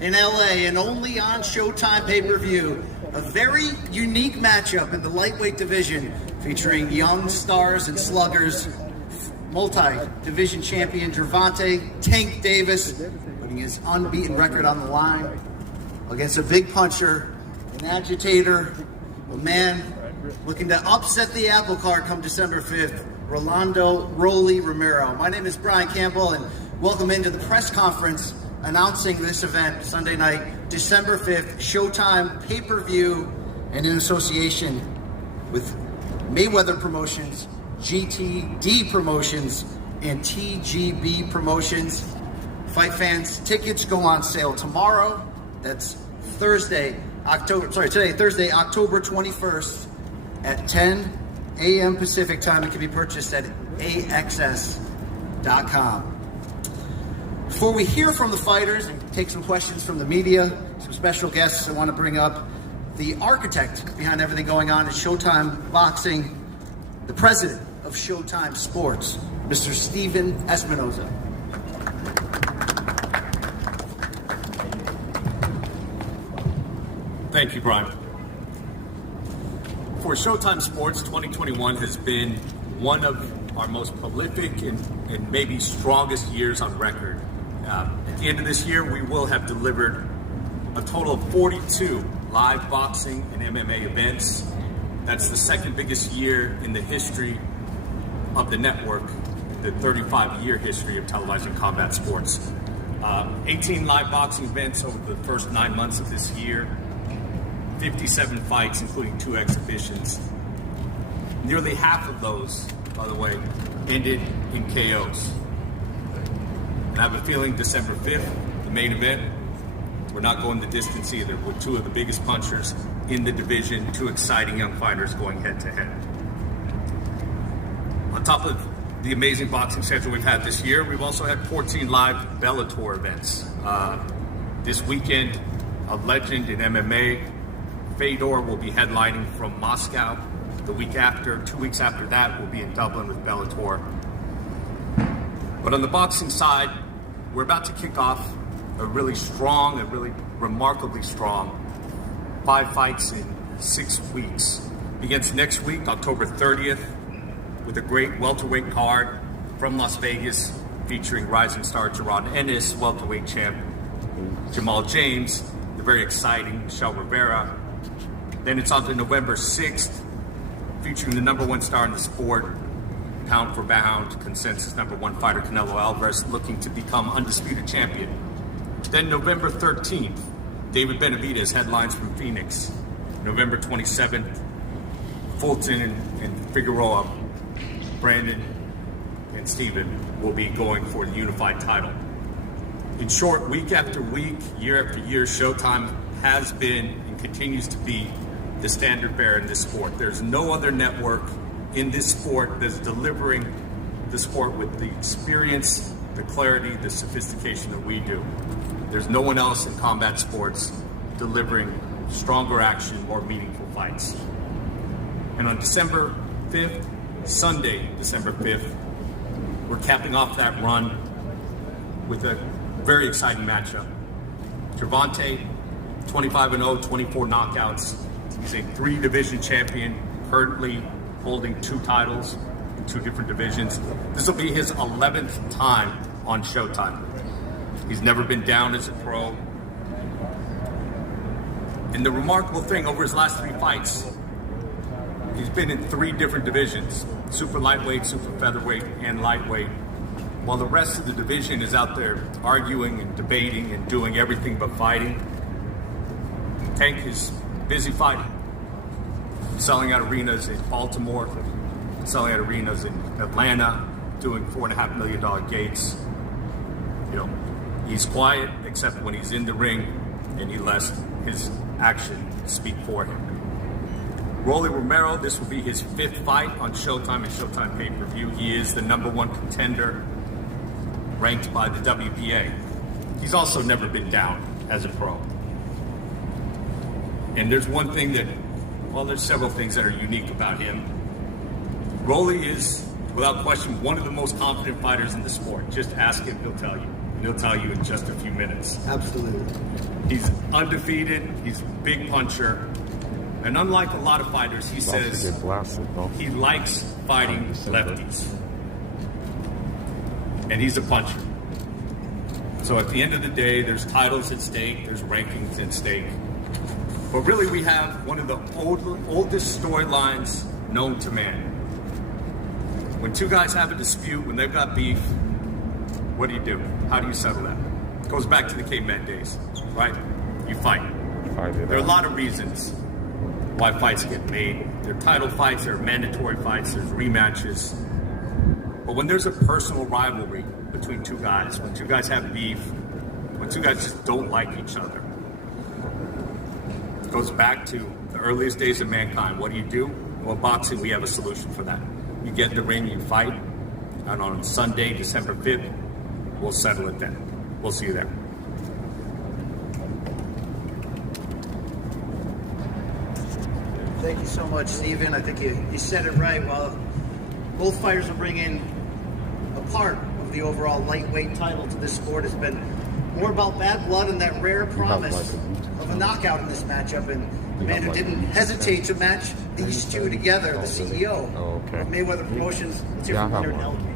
in LA and only on Showtime pay-per-view. A very unique matchup in the lightweight division featuring young stars and sluggers. Multi-division champion Gervonta Tank Davis putting his unbeaten record on the line against a big puncher, an agitator, a man looking to upset the apple cart come December 5th, Rollie Romero. My name is Brian Campbell and welcome into the press conference announcing this event Sunday night, December 5th, Showtime pay-per-view, and in association with Mayweather Promotions, GTD Promotions, and TGB Promotions. Fight fans, tickets go on sale tomorrow. That's Thursday, October 21st at 10 a.m. Pacific time. It can be purchased at AXS.com. Before we hear from the fighters and take some questions from the media, some special guests I want to bring up, the architect behind everything going on at Showtime Boxing, the president of Showtime Sports, Mr. Steven Espinoza. Thank you, Brian. For Showtime Sports, 2021 has been one of our most prolific and maybe strongest years on record. At the end of this year, we will have delivered a total of 42 live boxing and MMA events. That's the second biggest year in the history of the network, the 35-year history of televising combat sports. 18 live boxing events over the first 9 months of this year, 57 fights, including 2 exhibitions. Nearly half of those, by the way, ended in KOs. And I have a feeling December 5th, the main event, we're not going the distance either, with 2 of the biggest punchers in the division, 2 exciting young fighters going head to head. On top of the amazing boxing schedule we've had this year, we've also had 14 live Bellator events. This weekend, a legend in MMA, Fedor, will be headlining from Moscow. The week after, 2 weeks after that, we'll be in Dublin with Bellator. But on the boxing side, we're about to kick off a really strong, a really remarkably strong 5 fights in 6 weeks. Begins next week, October 30th, with a great welterweight card from Las Vegas featuring rising star Jaron Ennis, welterweight champ Jamal James, the very exciting Michelle Rivera. Then it's on to November 6th, featuring the #1 star in the sport, pound for pound, consensus #1 fighter Canelo Alvarez, looking to become undisputed champion. Then November 13th, David Benavidez headlines from Phoenix. November 27th, Fulton and Figueroa, Brandon and Steven will be going for the unified title. In short, week after week, year after year, Showtime has been and continues to be the standard bearer in this sport. There's no other network in this sport that's delivering the sport with the experience, the clarity, the sophistication that we do. There's no one else in combat sports delivering stronger action, more meaningful fights. And on December 5th, Sunday, December 5th, we're capping off that run with a very exciting matchup. Gervonta, 25-0, 24 knockouts. He's a 3-division champion, currently holding 2 titles in 2 different divisions. This will be his 11th time on Showtime. He's never been down as a pro. And the remarkable thing, over his last 3 fights, he's been in 3 different divisions: super lightweight, super featherweight, and lightweight. While the rest of the division is out there arguing and debating and doing everything but fighting, Tank is busy fighting. Selling out arenas in Baltimore, selling out arenas in Atlanta, doing $4.5 million gates. You know, he's quiet except when he's in the ring, and he lets his action speak for him. Rollie Romero, this will be his 5th fight on Showtime and Showtime pay-per-view. He is the #1 contender, ranked by the WBA. He's also never been down as a pro. And there's one thing that, well, there's several things that are unique about him. Rollie is, without question, one of the most confident fighters in the sport. Just ask him, he'll tell you. and he'll tell you in just a few minutes. Absolutely. He's undefeated. He's a big puncher. And unlike a lot of fighters, he says he likes fighting lefties. And he's a puncher. So at the end of the day, there's titles at stake, there's rankings at stake. But really, we have one of the oldest storylines known to man. When two guys have a dispute, when they've got beef, what do? How do you settle that? It goes back to the caveman days, right? You fight. There are a lot of reasons why fights get made. There are title fights, there are mandatory fights, there's rematches. But when there's a personal rivalry between two guys, when two guys have beef, when two guys just don't like each other, it goes back to the earliest days of mankind. What do? Well, boxing, we have a solution for that. You get in the ring, you fight, and on Sunday, December 5th, we'll settle it then. We'll see you there. Thank you so much, Steven. I think you said it right. While both fighters will bring in a part of the overall lightweight title to this sport, it's been more about bad blood and that rare promise of a knockout in this matchup. And the man who didn't hesitate to match these two together, the CEO of Mayweather Promotions. Let's hear from Leonard Elgin.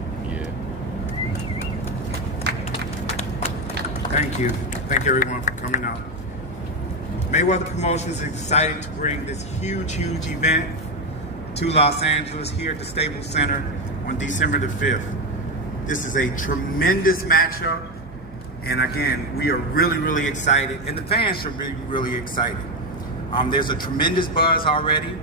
Thank you. Thank everyone for coming out. Mayweather Promotions is excited to bring this huge event to Los Angeles here at the Staples Center on December the 5th. This is a tremendous matchup, and again, we are really excited, and the fans should be really excited. There's a tremendous buzz already.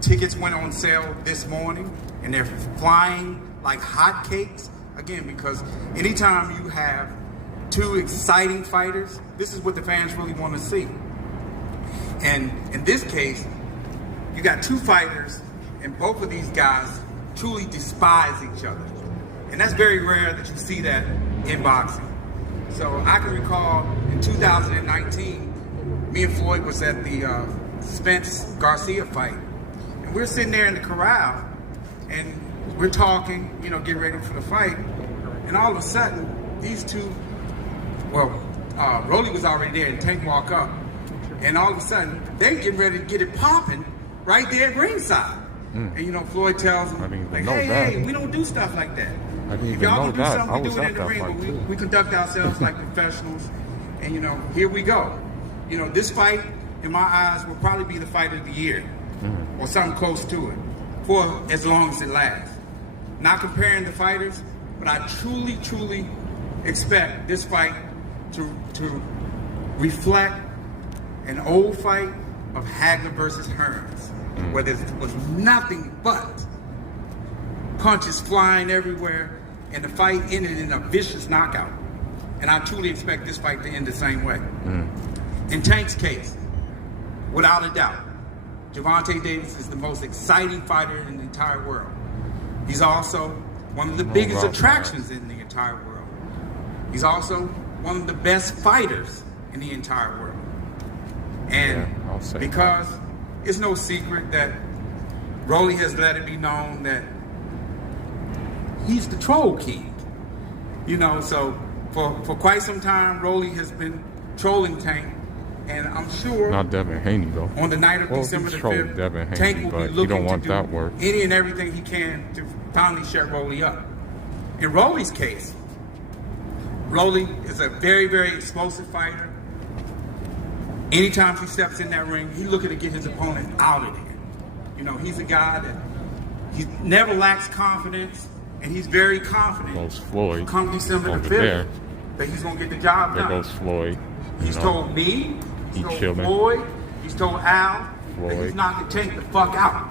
Tickets went on sale this morning, and they're flying like hotcakes. Again, because anytime you have two exciting fighters, this is what the fans really want to see. And in this case, you got two fighters, and both of these guys truly despise each other. And that's very rare that you see that in boxing. So I can recall in 2019, me and Floyd was at the Spence Garcia fight. And we're sitting there in the corral, and we're talking, getting ready for the fight. And all of a sudden, these two, Rollie was already there, and Tank walked up. And all of a sudden, they getting ready to get it popping right there at ringside. And Floyd tells him, hey, we don't do stuff like that. If y'all gonna do something, we do it in the ring, but we conduct ourselves like professionals. And here we go. This fight, in my eyes, will probably be the fight of the year, or something close to it, for as long as it lasts. Not comparing the fighters, but I truly expect this fight to reflect an old fight of Hagler versus Hearns, where there was nothing but punches flying everywhere, and the fight ended in a vicious knockout. And I truly expect this fight to end the same way. In Tank's case, without a doubt, Gervonta Davis is the most exciting fighter in the entire world. He's also one of the biggest attractions in the entire world. He's also one of the best fighters in the entire world. And because it's no secret that Rollie has let it be known that he's the troll king. So for quite some time, Rollie has been trolling Tank. And I'm sure not Devin Haney though. On the night of December the 5th, Tank will be looking to do any and everything he can to finally shut Rollie up. In Rollie's case, Rollie is a very explosive fighter. Anytime he steps in that ring, he's looking to get his opponent out of there. He's a guy that he never lacks confidence, and he's very confident. Goes Floyd. Come December the 5th, that he's gonna get the job done. There goes Floyd. He's told me, he's told Floyd, he's told Al, that he's not to take the fuck out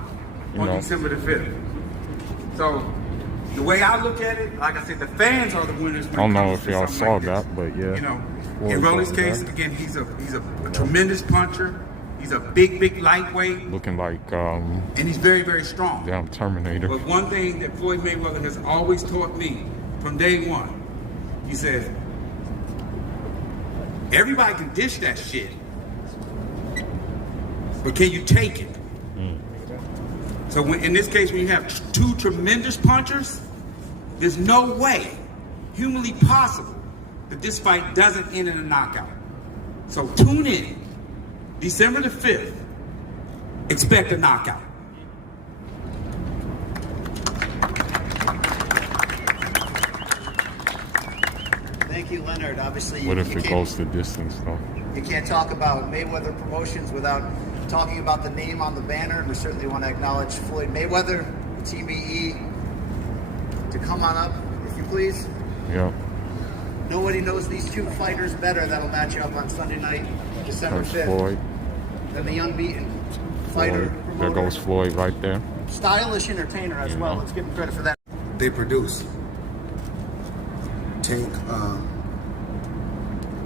on December the 5th. So the way I look at it, like I said, the fans are the winners. I don't know if y'all saw that, but yeah. In Rollie's case, again, he's a tremendous puncher. He's a big lightweight. Looking like and he's very strong. Damn Terminator. But one thing that Floyd Mayweather has always taught me from day one, he says, everybody can dish that shit, but can you take it? So in this case, when you have two tremendous punchers, there's no way humanly possible that this fight doesn't end in a knockout. So tune in. December the 5th. Expect a knockout. Thank you, Leonard. Obviously, What if it goes the distance, though? You can't talk about Mayweather Promotions without talking about the name on the banner. And we certainly want to acknowledge Floyd Mayweather, TBE, to come on up, if you please. Yeah. Nobody knows these two fighters better that'll match up on Sunday night, December 5th, Floyd. than the unbeaten fighter. Floyd. There goes Floyd right there. Stylish entertainer as well. Let's give him credit for that. They produce. Tank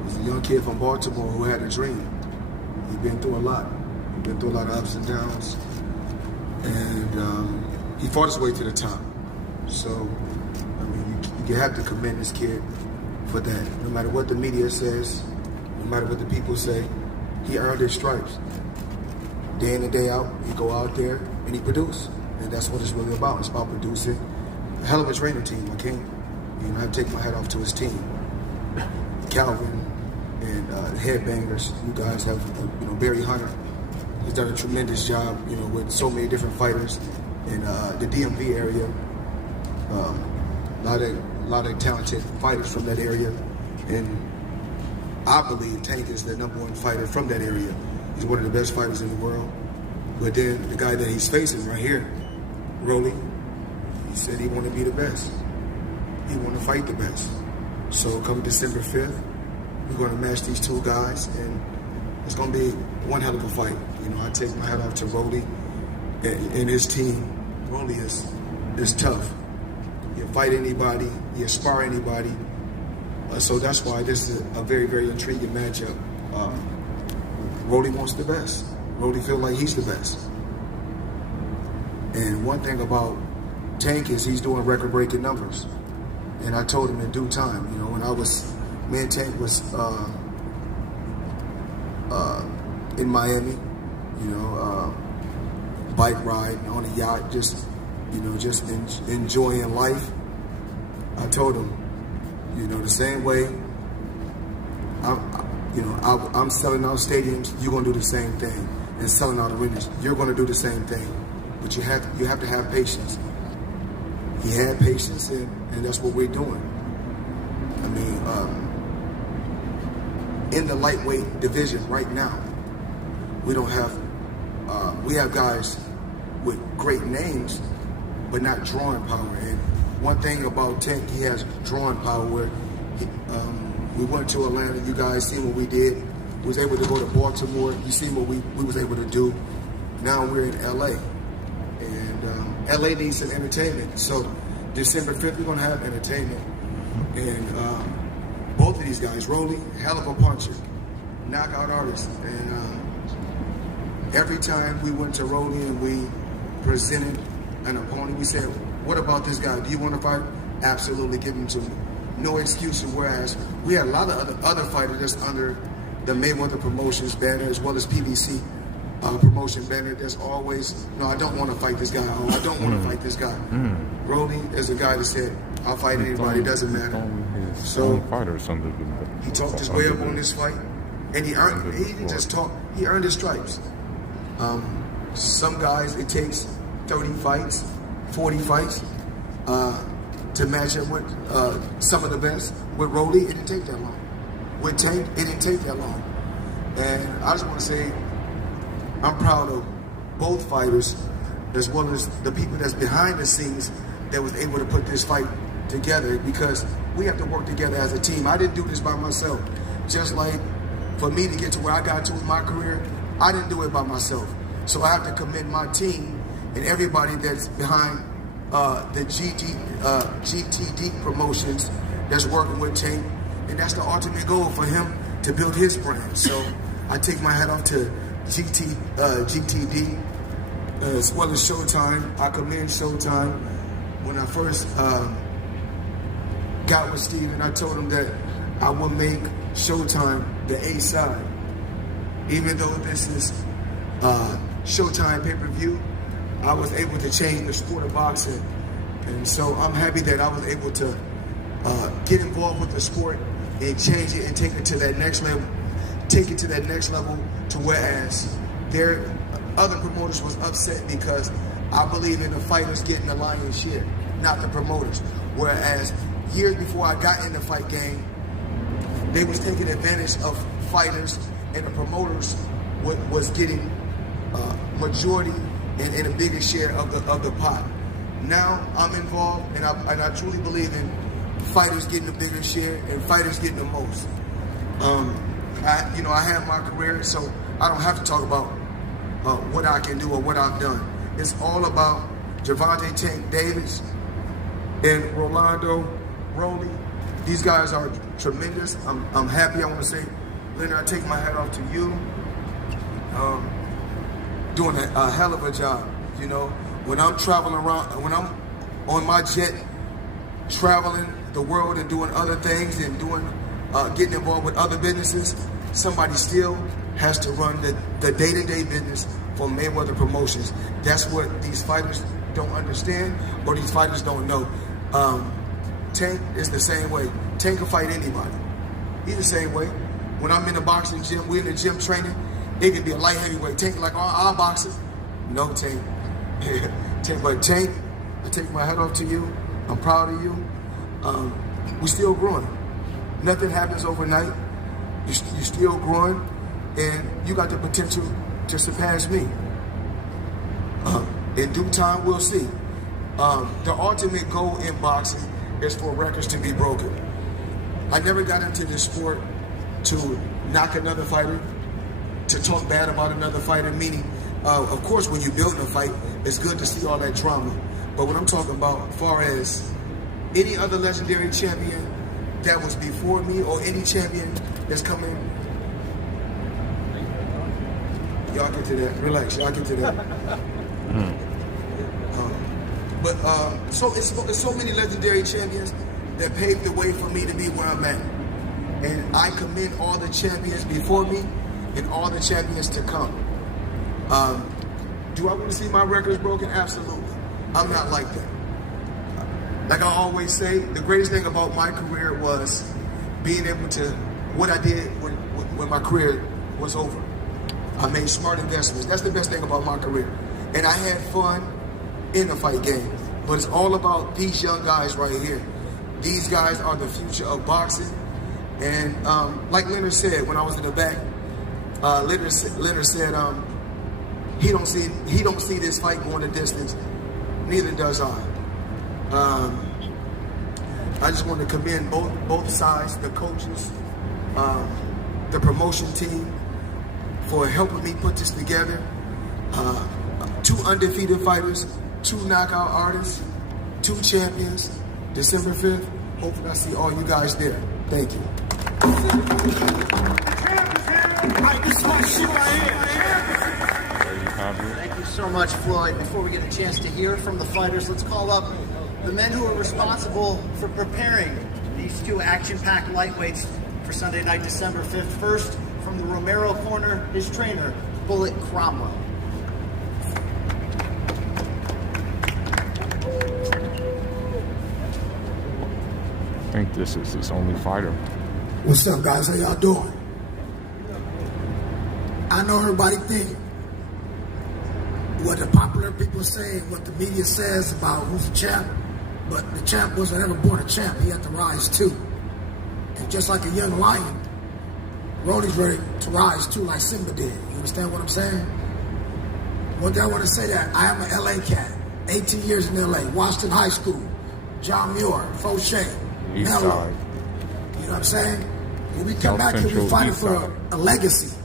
was a young kid from Baltimore who had a dream. He'd been through a lot. He'd been through a lot of ups and downs. And he fought his way to the top. So, I mean, you have to commend this kid for that. No matter what the media says, no matter what the people say, he earned his stripes. Day in and day out, he go out there and he produce. And that's what it's really about. It's about producing. A hell of a training team, I can't. I have to take my hat off to his team. Calvin and Headbangers, you guys have, Barry Hunter has done a tremendous job, with so many different fighters in the DMV area. A lot of talented fighters from that area. And I believe Tank is the #1 fighter from that area. He's one of the best fighters in the world. But then the guy that he's facing right here, Rollie, he said he wanted to be the best. He want to fight the best. So come December 5th, we're going to match these two guys, and it's going to be one hell of a fight. I take my hat off to Rollie and his team. Rollie is tough. He'll fight anybody, he'll spar anybody. So that's why this is a very, very intriguing matchup. Rollie wants the best. Rollie feel like he's the best. And one thing about Tank is he's doing record-breaking numbers. And I told him in due time, when me and Tank was in Miami, bike riding on a yacht, just enjoying life. I told him, the same way I'm selling out stadiums, you're gonna do the same thing, and selling out arenas, you're gonna do the same thing. But you have to have patience. He had patience, and that's what we're doing. I mean, in the lightweight division right now, we don't have, we have guys with great names, but not drawing power. And one thing about Tank, he has drawing power where we went to Atlanta, you guys seen what we did. We was able to go to Baltimore, you seen what we was able to do. Now we're in LA. And LA needs some entertainment. So December 5th, we're gonna have entertainment. And both of these guys, Rollie, hell of a puncher, knockout artist. And every time we went to Rollie and we presented an opponent, we said, what about this guy? Do you want to fight? Absolutely, give him to me. No excuses. Whereas we had a lot of other fighters that's under the Mayweather Promotions banner as well as PBC promotion banner. There's always, no, I don't want to fight this guy. Oh, I don't want to fight this guy. Rollie is a guy that said, I'll fight anybody, it doesn't matter. So he talked his way up on this fight, and he didn't just talk, he earned his stripes. Some guys, it takes 30 fights, 40 fights to match up with some of the best. With Rollie, it didn't take that long. With Tank, it didn't take that long. And I just want to say, I'm proud of both fighters, as well as the people that's behind the scenes that was able to put this fight together, because we have to work together as a team. I didn't do this by myself. Just like for me to get to where I got to in my career, I didn't do it by myself. So I have to commend my team and everybody that's behind the GTD promotions that's working with Tank. And that's the ultimate goal for him, to build his brand. So I take my hat off to GTD, as well as Showtime. I commend Showtime. When I first got with Steven, I told him that I would make Showtime the A side. Even though this is Showtime pay-per-view, I was able to change the sport of boxing. And so I'm happy that I was able to get involved with the sport and change it and take it to that next level. Take it to that next level to whereas other promoters was upset because I believe in the fighters getting the lion's share, not the promoters. Whereas years before I got in the fight game, they was taking advantage of fighters and the promoters was getting majority and a bigger share of the pot. Now I'm involved and I truly believe in fighters getting a bigger share and fighters getting the most. I have my career, so I don't have to talk about what I can do or what I've done. It's all about Gervonta Tank Davis and Rollie. These guys are tremendous. I'm happy. I want to say, Leonard, I take my hat off to you. Doing a hell of a job. You know, when I'm traveling around, when I'm on my jet, traveling the world and doing other things and getting involved with other businesses, somebody still has to run the day-to-day business for Mayweather Promotions. That's what these fighters don't understand or these fighters don't know. Tank is the same way. Tank can fight anybody. He's the same way. When I'm in the boxing gym, we're in the gym training, it could be a light heavyweight. Tank like our boxers. No, Tank. But Tank, I take my hat off to you. I'm proud of you. We're still growing. Nothing happens overnight. You're still growing, and you got the potential to surpass me. In due time, we'll see. The ultimate goal in boxing is for records to be broken. I never got into this sport to knock another fighter, to talk bad about another fighter, meaning, of course, when you're building a fight, it's good to see all that drama. But what I'm talking about, as far as any other legendary champion that was before me or any champion that's coming, y'all get to that. Relax, y'all get to that. So it's so many legendary champions that paved the way for me to be where I'm at. And I commend all the champions before me and all the champions to come. Do I want to see my records broken? Absolutely. I'm not like that. Like I always say, the greatest thing about my career was being able to, what I did when my career was over. I made smart investments. That's the best thing about my career. And I had fun in the fight game. But it's all about these young guys right here. These guys are the future of boxing. And like Leonard said when I was in the back, Leonard said he don't see this fight going the distance. Neither does I. I just want to commend both sides, the coaches, the promotion team, for helping me put this together. 2 undefeated fighters, 2 knockout artists, 2 champions. December 5th, hopefully I see all you guys there. Thank you. Thank you so much, Floyd. Before we get a chance to hear from the fighters, let's call up the men who are responsible for preparing these 2 action-packed lightweights for Sunday night, December 5th. First, from the Romero corner, his trainer, Bullet Cromwell. I think this is his only fighter. What's up, guys? How y'all doing? I know everybody think what the popular people say, what the media says about who's the champ, but the champ wasn't ever born a champ. He had to rise too. And just like a young lion, Rollie's ready to rise too, like Simba did. You understand what I'm saying? One thing I want to say that I am an LA cat. 18 years in LA, Washington High School, John Muir, Fauché, East side. You know what I'm saying? When we come back here, we're fighting for a legacy.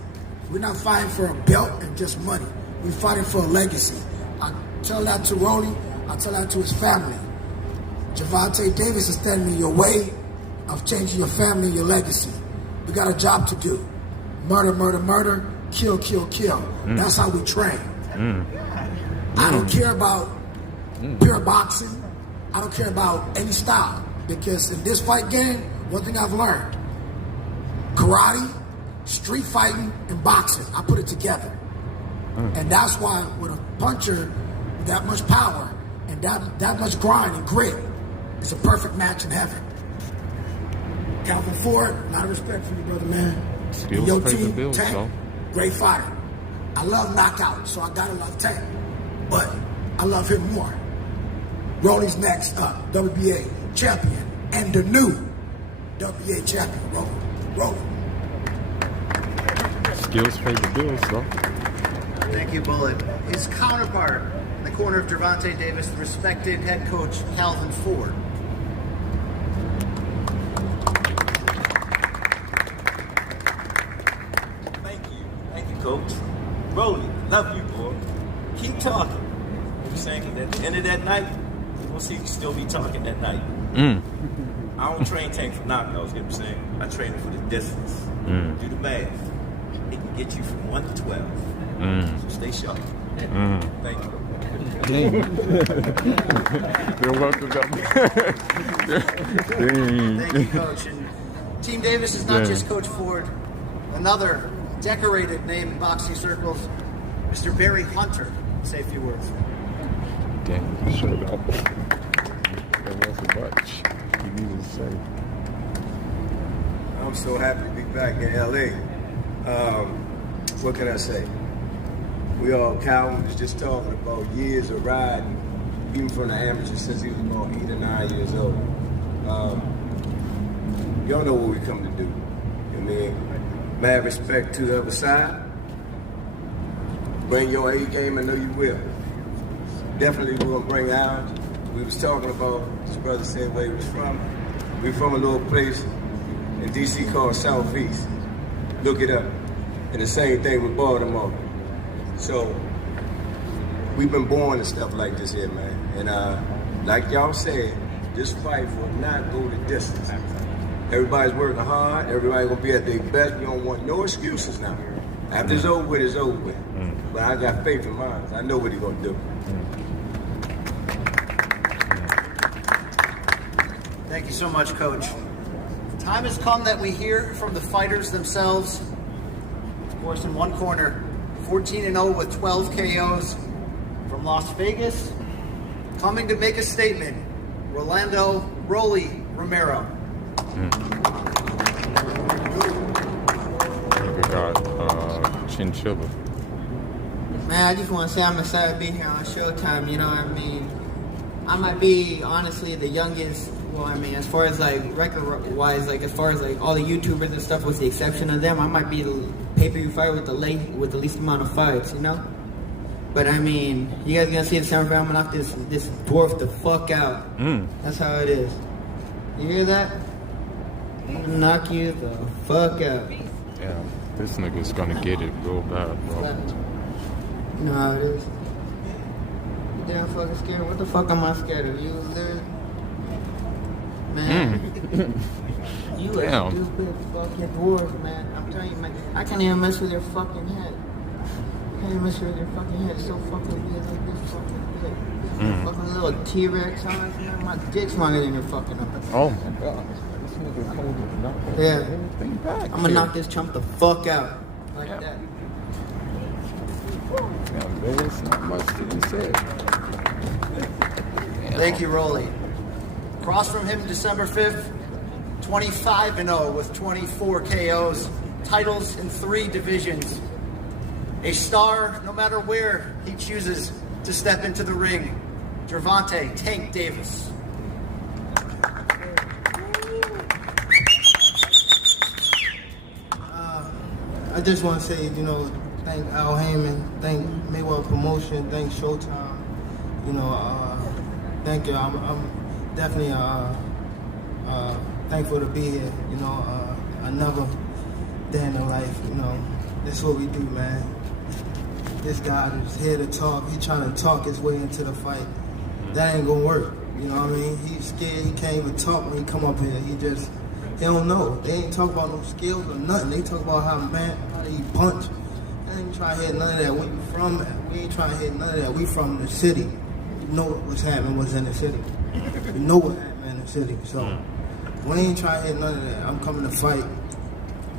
We're not fighting for a belt and just money. We're fighting for a legacy. I tell that to Rollie. I tell that to his family. Gervonta Davis is standing in your way of changing your family and your legacy. We got a job to do. Murder, murder, murder. Kill, kill, kill. That's how we train. I don't care about pure boxing. I don't care about any style. Because in this fight game, one thing I've learned, karate, street fighting, and boxing, I put it together. And that's why with a puncher with that much power and that much grind and grit, it's a perfect match in heaven. Calvin Ford, a lot of respect for you, brother, man. Skills Your pay the team, bills, Tank, though. great fighter. I love knockout, so I gotta love Tank. But I love him more. Rollie's next up, WBA champion, and the new WBA champion, Rollie. Skills pay the bills, though. Thank you, Bullet. His counterpart in the corner of Gervonta Davis, the respected head coach Calvin Ford. Thank you, Coach. Rollie, love you, boy. Keep talking. You know what I'm saying? 'Cause at the end of that night, we'll see you still be talking that night. I don't train Tank for knockouts, you know what I'm saying? I train him for the distance. Do the math. It can get you from 1 to 12. So stay sharp. Thank you. They're welcome. Thank you, Coach. And Team Davis is not just Coach Ford. Another decorated name in boxing circles, Mr. Barry Hunter. Say a few words. Damn, shut up. That wasn't much you needed to say. I'm so happy to be back in LA. What can I say? We all, Calvin was just talking about years of riding, even from the amateur since he was about 8 or 9 years old. Y'all know what we come to do. I mean, mad respect to the other side. Bring your A game, I know you will. Definitely we're gonna bring ours. We was talking about, his brother said where he was from. We from a little place in DC called Southeast. Look it up. And the same thing with Baltimore. So, we've been born and stuff like this here, man. And like y'all said, this fight will not go the distance. Everybody's working hard. Everybody's gonna be at their best. We don't want no excuses now. After it's over with, it's over with. But I got faith in mine. I know what he's gonna do. Thank you so much, Coach. Time has come that we hear from the fighters themselves. Of course, in one corner, 14-0 with 12 KOs from Las Vegas. Coming to make a statement, Rollie Romero. We got Chinchilla. Man, I just want to say I'm excited to be here on Showtime, you know what I mean? I might be, honestly, the youngest, well, I mean, as far as, like, record-wise, like, as far as, like, all the YouTubers and stuff, with the exception of them, I might be the pay-per-view fighter with the least amount of fights, you know? But, I mean, you guys gonna see the summer I'm gonna knock this dwarf the fuck out. That's how it is. You hear that? I'm gonna knock you the fuck out. Yeah, this nigga's gonna get it real bad, bro. You know how it is. You damn fucking scared. What the fuck am I scared of? You there? Man. You a stupid fucking dwarf, man. I'm telling you, man. I can't even mess with your fucking head. I can't even mess with your fucking head. It's so fucking big, like this fucking big. Fucking little T-Rex on it, man. My dick's longer than your fucking arm. Oh my god. This nigga's holding knock everything back. I'm gonna knock this chump the fuck out. Like that. Damn, there's not much to be said. Thank you, Rollie. Across from him, December 5th, 25-0 with 24 KOs, titles in 3 divisions. A star, no matter where he chooses to step into the ring, Gervonta Tank Davis. I just want to say, you know, thank Al Heyman, thank Mayweather Promotion, thank Showtime. You know, thank you. I'm definitely thankful to be here. You know, another day in the life. You know, that's what we do, man. This guy is here to talk. He trying to talk his way into the fight. That ain't gonna work. You know what I mean? He's scared. He can't even talk when he come up here. He don't know. They ain't talk about no skills or nothing. They talk about how he punch. They ain't trying to hit none of that. Where you from? We ain't trying to hit none of that. We from the city. You know what's happening, what's in the city. We know what happened in the city. So we ain't trying to hit none of that. I'm coming to fight.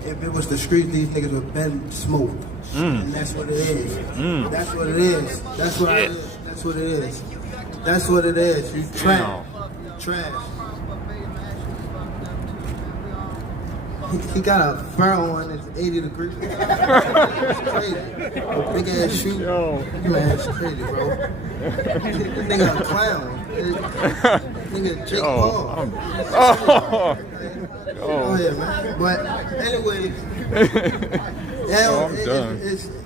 If it was the streets, these niggas would have been smoked. And that's what it is. That's what it is. That's what it is. That's what it is. That's what it is. You trash. Trash. He got a furrow on his 80 degrees. It's crazy. Big ass shoe. Man, it's crazy, bro. This nigga a clown. Nigga Jake Paul. Oh yeah, man. But anyway,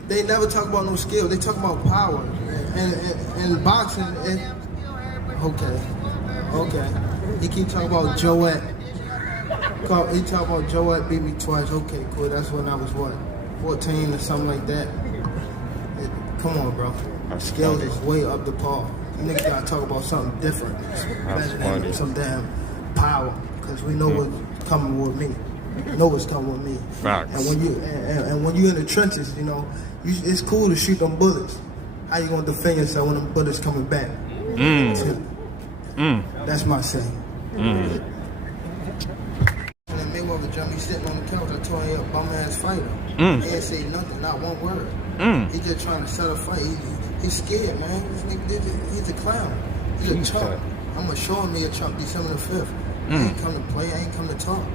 they never talk about no skill. They talk about power. And boxing, okay. He keep talking about Joette. He talk about Joette beat me twice. Okay, cool. That's when I was what, 14 or something like that. Come on, bro. Skills is way up the par. You niggas gotta talk about something different. Better than some damn power. Cause we know what's coming with me. Know what's coming with me. Facts. And when you in the trenches, you know, it's cool to shoot them bullets. How you gonna defend yourself when them bullets coming back? That's my say. And Mayweather jumped me sitting on the couch. I told him, bum ass fighter. He ain't say nothing, not one word. He just trying to set a fight. He's scared, man. This nigga, he's a clown. He's a chump. I'm gonna show him he a chump December the 5th. I ain't come to play. I ain't come to talk.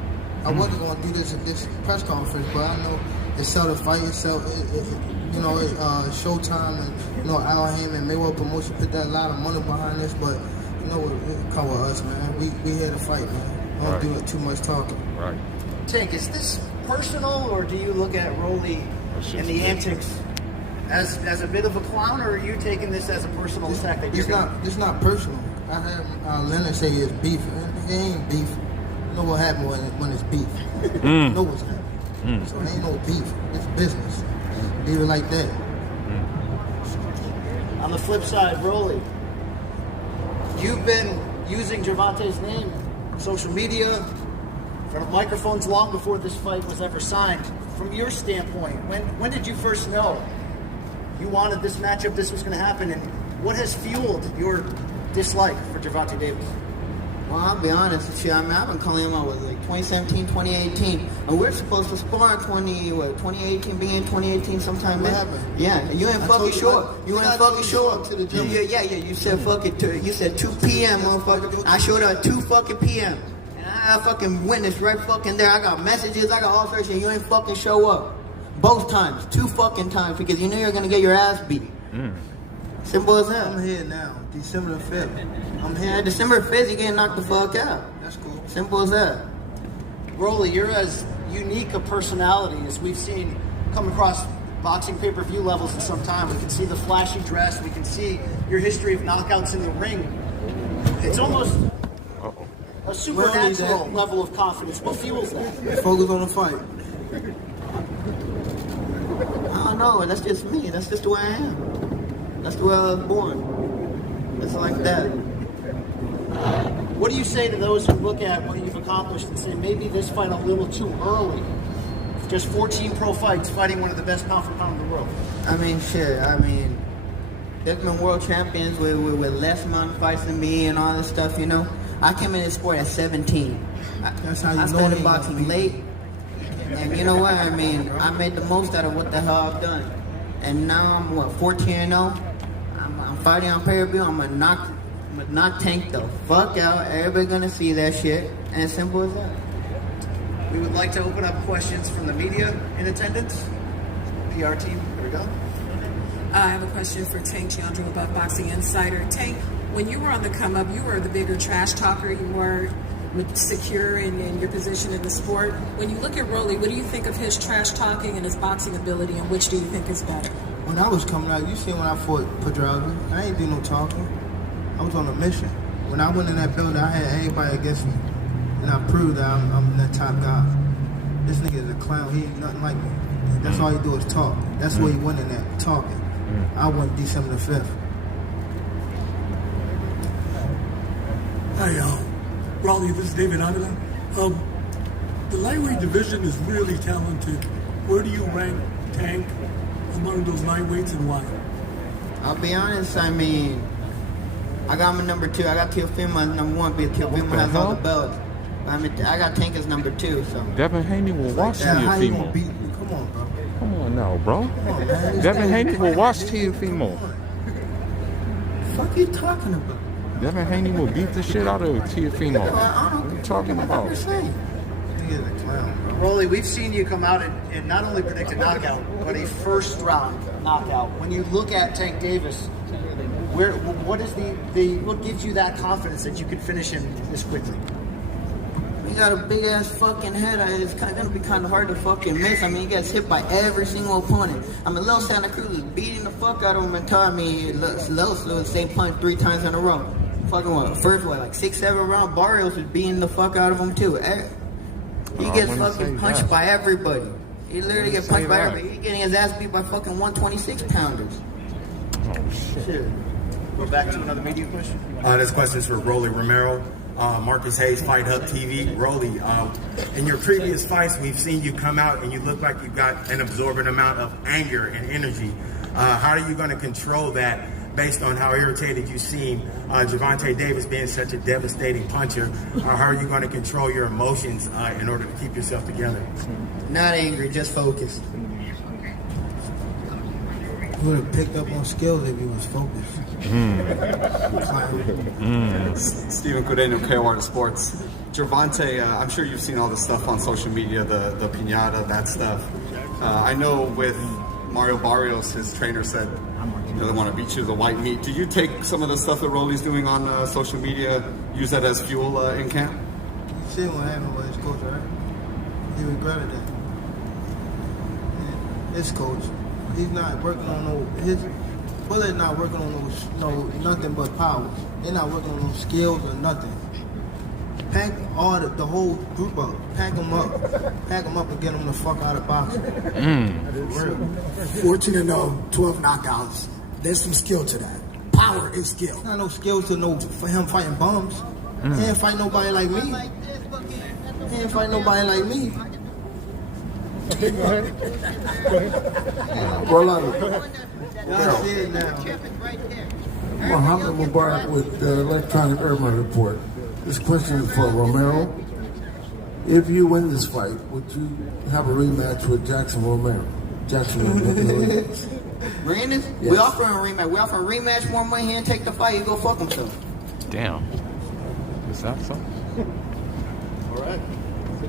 I wasn't gonna do this at this press conference, but I know it's sell the fight. It's sell, you know, Showtime and you know Al Heyman, Mayweather Promotion put that lot of money behind this, but you know what? Come with us, man. We here to fight, man. Don't do it too much talking. Right. Tank, is this personal, or do you look at Rollie and the antics as a bit of a clown, or are you taking this as a personal attack? It's not personal. I heard Leonard say it's beef. It ain't beef. You know what happened when it's beef. You know what's happening. So it ain't no beef. It's business. Leave it like that. On the flip side, Rollie, you've been using Gervonta's name on social media, in front of microphones long before this fight was ever signed. From your standpoint, when did you first know you wanted this matchup, this was going to happen, and what has fueled your dislike for Gervonta Davis? Well, I'll be honest with you. I mean, I've been calling him out with like 2017, 2018, and we're supposed to spar in 2018, being 2018 sometime. What happened? Yeah, you ain't fucking sure. You ain't fucking sure. To the gym. Yeah. You said fuck it. You said 2 p.m. motherfucker. I showed up at 2 fucking p.m. And I fucking witnessed right fucking there. I got messages. I got all sorts of shit. You ain't fucking show up. Both times, 2 fucking times, because you knew you were gonna get your ass beat. Simple as that. I'm here now, December the 5th. I'm here. Yeah, December 5th, you getting knocked the fuck out. That's cool. Simple as that. Rollie, you're as unique a personality as we've seen come across boxing pay-per-view levels in some time. We can see the flashy dress. We can see your history of knockouts in the ring. It's almost a supernatural level of confidence. What fuels that? Focus on the fight. I don't know. That's just me. That's just the way I am. That's the way I was born. It's like that. What do you say to those who look at what you've accomplished and say maybe this fight a little too early? Just 14 pro fights, fighting one of the best pound for pound in the world. I mean, shit. I mean, there's been world champions with less amount of fights than me and all this stuff, you know. I came in this sport at 17. That's how you I know started boxing late. And you know what? I mean, I made the most out of what the hell I've done. And now I'm, 14-0? I'm fighting on pay-per-view. I'm gonna knock Tank the fuck out. Everybody gonna see that shit. And it's simple as that. We would like to open up questions from the media in attendance. PR team, here we go. I have a question for Tank Chiandro about Boxing Insider. Tank, when you were on the come up, you were the bigger trash talker. You were secure in your position in the sport. When you look at Rollie, what do you think of his trash talking and his boxing ability, and which do you think is better? When I was coming out, you see when I fought Pedraza, I ain't do no talking. I was on a mission. When I went in that building, I had everybody against me. And I proved that I'm that top guy. This nigga is a clown. He ain't nothing like me. That's all he do is talk. That's where he went in that, talking. I went December the 5th. Hi, Rollie, this is David Avila. The lightweight division is really talented. Where do you rank Tank among those lightweights and why? I'll be honest, I mean, I got him at number 2. I got Teofimo as number 1 because Teofimo has all the belts. I mean, I got Tank as number 2. So Devin Haney will watch How you gonna Teofimo. beat me? Come on, bro. Come on now, bro. Come on, man. Devin Haney will watch Teofimo. What the fuck you talking about? Devin Haney will beat the shit out of Teofimo. What are you talking about? Nigga is a clown, bro. Rollie, we've seen you come out and not only predict a knockout, but a first round knockout. When you look at Tank Davis, what gives you that confidence that you can finish him this quickly? He got a big ass fucking head. It's gonna be kind of hard to fucking miss. I mean, he gets hit by every single opponent. I mean, Lil Santa Cruz is beating the fuck out of him and telling me Lil the same punch 3 times in a row. Fucking what? First what, like 6-7 round. Barrios is beating the fuck out of him too. He gets fucking punched by everybody. He literally gets punched by everybody. He's getting his ass beat by fucking 126 pounders. Oh shit. Go back to another media question. This question is for Rollie Romero. Marcus Hayes, Fight Hub TV. Rollie, in your previous fights, we've seen you come out and you look like you've got an absorbent amount of anger and energy. How are you going to control that based on how irritated you seem? Gervonta Davis being such a devastating puncher, how are you going to control your emotions in order to keep yourself together? Not angry, just focused. He would have picked up on skills if he was focused. Steven Cordeño, KOR Sports. Gervonta, I'm sure you've seen all the stuff on social media, the piñata, that stuff. I know with Mario Barrios, his trainer said, they want to beat you to the white meat. Do you take some of the stuff that Rollie's doing on social media, use that as fuel in camp? You see what happened with his coach, right? He regretted that. And his coach, he's not working on his bullet's not working on nothing but power. They're not working on no skills or nothing. Pack the whole group up. Pack them up and get them the fuck out of boxing. 14-0, 12 knockouts. There's some skill to that. Power is skill. There's not no skill for him fighting bums. He ain't fight nobody like me. He ain't fight nobody like me. Rollie. Y'all see it now. Muhammad Mubarak with the Electronic Urban Report. This question is for Romero. If you win this fight, would you have a rematch with Jackson Romero? Brandon? Yes. We offer a rematch. We offer a rematch, more money, he didn't take the fight, he go fuck himself. Damn. Is that so? All right.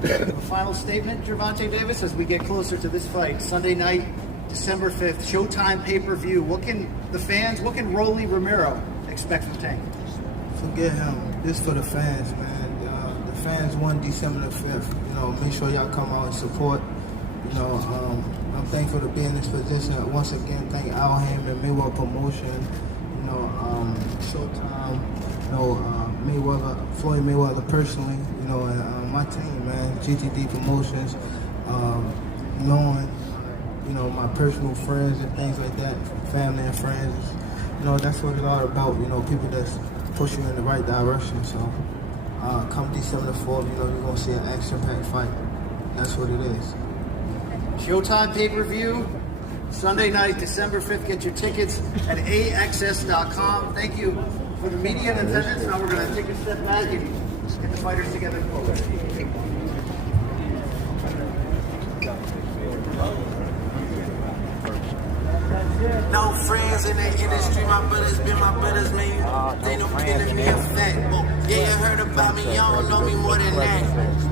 A final statement, Gervonta Davis, as we get closer to this fight. Sunday night, December 5th, Showtime pay-per-view. What can Rollie Romero expect from Tank? Forget him. This for the fans, man. The fans won December the 5th. Make sure y'all come out and support. I'm thankful to be in this position. Once again, thank Al Hamm and Mayweather Promotion. Showtime. Floyd Mayweather personally. And my team, man. GTD Promotions. My personal friends and things like that, family and friends. That's what it's all about. People that's push you in the right direction. So come December 4th, you're gonna see an action-packed fight. That's what it is. Showtime pay-per-view, Sunday night, December 5th. Get your tickets at AXS.com. Thank you for the media in attendance. Now we're gonna take a step back and get the fighters together. No friends in the industry, my brothers been my brothers, man. They don't kidding me a fact. Yeah, you heard about me, y'all don't know me more than that.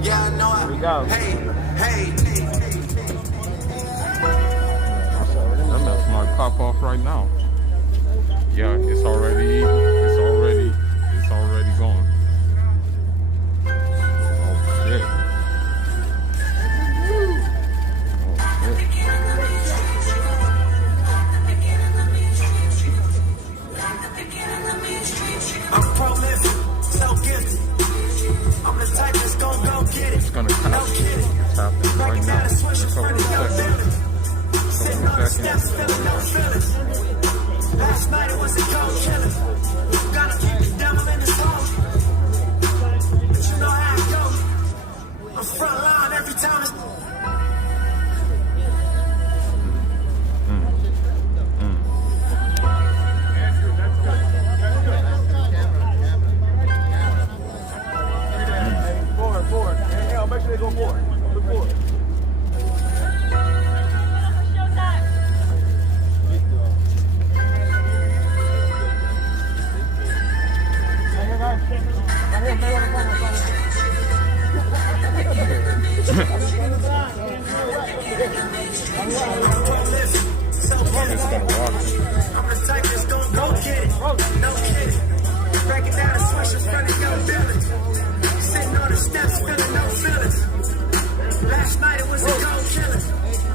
Yeah, I know I. Hey. That mess might pop off right now. Yeah, it's already gone. Oh shit. I'm prolific, so gifted. I'm the type that's go get it. It's gonna happen. It's happening right now. Sitting on the steps, feeling no feelings. Last night it was a cold killing. Gotta keep the devil in his home. But you know how it goes. I'm front line every time it's. Forward. Hey, make sure they go forward. Look forward. Right here, feeling no feelings. Last night it was a cold killing.